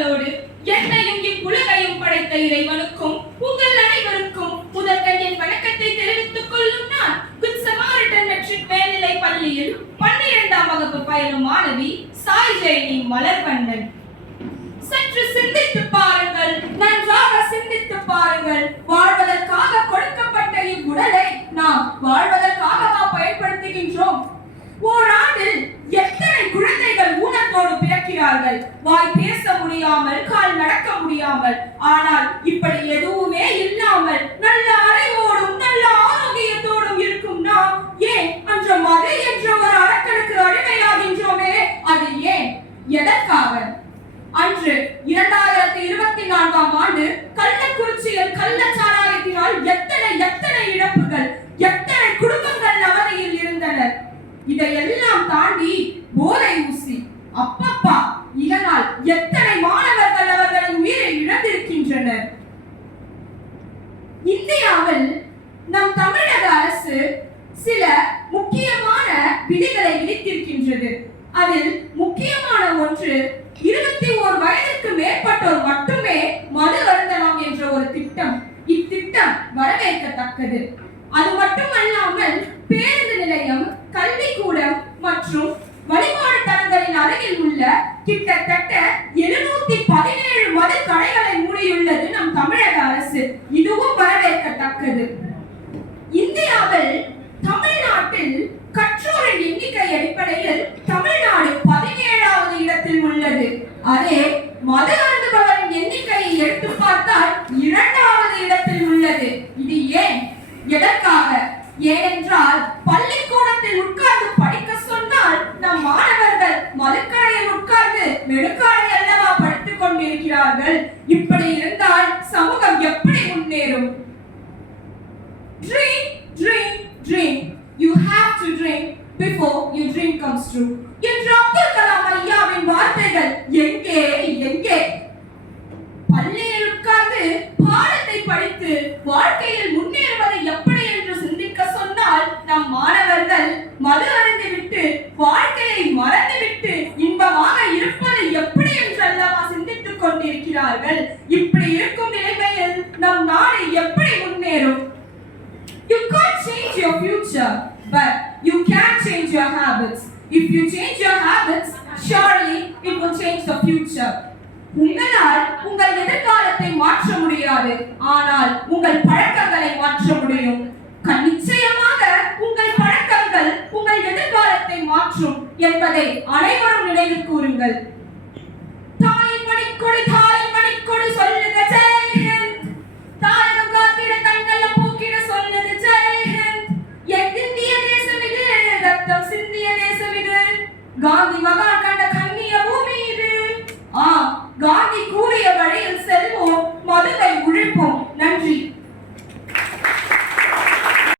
வாழ்த்துக்களோடு என்னையும் இவ்வுலகையும் படைத்த இறைவனுக்கும் உங்கள் அனைவருக்கும் முதற்கண் என் வணக்கத்தை தெரிவித்துக் கொள்ளும் நான் குட் சமாரிட்டன் மெட்ரிக் மேல்நிலை பள்ளியில் 12ஆம் வகுப்பு பயிலும் மாணவி சாய் ஜெயனி மலர்வண்ணன். சற்று சிந்தித்து பாருங்கள், நன்றாக சிந்தித்து பாருங்கள். வாழ்வதற்காக கொடுக்கப்பட்ட இவ்வுடலை நாம் வாழ்வதற்காகவா பயன்படுத்துகின்றோம்? ஓராண்டில் எத்தனை குழந்தைகள் ஊனத்தோடு பிறக்கிறார்கள், வாய் பேச முடியாமல், கால் நடக்க முடியாமல். ஆனால் இப்படி எதுவுமே இல்லாமல் நல்ல அறிவோடும் நல்ல ஆரோக்கியத்தோடும் இருக்கும் நாம் ஏன் அன்று மது என்ற ஒரு அரக்கனுக்கு அடிமையாகின்றோமே? அது ஏன், எதற்காக? அன்று 2024ஆம் ஆண்டு கள்ளக்குறிச்சியில் கள்ளச்சாராயத்தினால் எத்தனை இழப்புகள், எத்தனை குடும்பங்கள் அவதியில் இருந்தனர். இதையெல்லாம் தாண்டி போதை ஊசி, அப்பப்பா, இதனால் எத்தனை மாணவர்கள் அவர்களின் உயிரை இழந்திருக்கின்றனர். இந்தியாவில் நம் தமிழக அரசு சில முக்கியமான விதிகளை விதித்திருக்கின்றது. அதில் முக்கியமான ஒன்று 21 வயதிற்கு மேற்பட்டோர் மட்டுமே மது அருந்தலாம் என்ற ஒரு திட்டம். இத்திட்டம் வரவேற்கத்தக்கது. அது மட்டுமல்லாமல் பேருந்து நிலையம், கல்விக்கூடம் மற்றும் வழிபாடு தலங்களின் அருகில் உள்ள கிட்டத்தட்ட 717 மது கடைகளை மூடியுள்ளது நம் தமிழக அரசு. இதுவும் வரவேற்கத்தக்கது. இந்தியாவில் தமிழ்நாட்டில் கற்றோரின் எண்ணிக்கை அடிப்படையில் தமிழ்நாடு 17வது இடத்தில் உள்ளது. அதே மது அருந்துபவரின் எண்ணிக்கையை எடுத்து பார்த்தால் 2வது இடத்தில் உள்ளது. இது ஏன், எதற்காக? ஏனென்றால் பள்ளிக்கூடத்தில் உட்கார்ந்து படிக்க சொன்னால் நம் மாணவர்கள் மதுக்கடையில் உட்கார்ந்து மெழுக்காடை அல்லவா படித்துக் கொண்டிருக்கிறார்கள். இப்படி இருந்தால் சமூகம் எப்படி முன்னேறும்? Dream, dream, dream. You have to dream before your dream comes true. என்று அப்துல் கலாம் ஐயாவின் வார்த்தைகள் எங்கே எங்கே? பள்ளியில் உட்கார்ந்து பாடத்தை படித்து வாழ்க்கையில் முன்னேறுவது எப்படி என்று சிந்திக்க சொன்னால் நம் மாணவர்கள் மது அருந்திவிட்டு வாழ்க்கையை மறந்துவிட்டு இன்பமாக இருப்பது எப்படி என்றல்லவா சிந்தித்துக் கொண்டிருக்கிறார்கள். இப்படி இருக்கும் நிலைமையில் நம் நாடு எப்படி முன்னேறும்? You can't change your future, but you can change your habits. If you change your habits, surely it will change the future. உங்களால் உங்கள் எதிர்காலத்தை மாற்ற முடியாது, ஆனால் உங்கள் பழக்கங்களை மாற்ற முடியும். நிச்சயமாக உங்கள் பழக்கங்கள் உங்கள் எதிர்காலத்தை மாற்றும் என்பதை அனைவரும் நினைவு கூறுங்கள். தாயின் மணிக்கொடி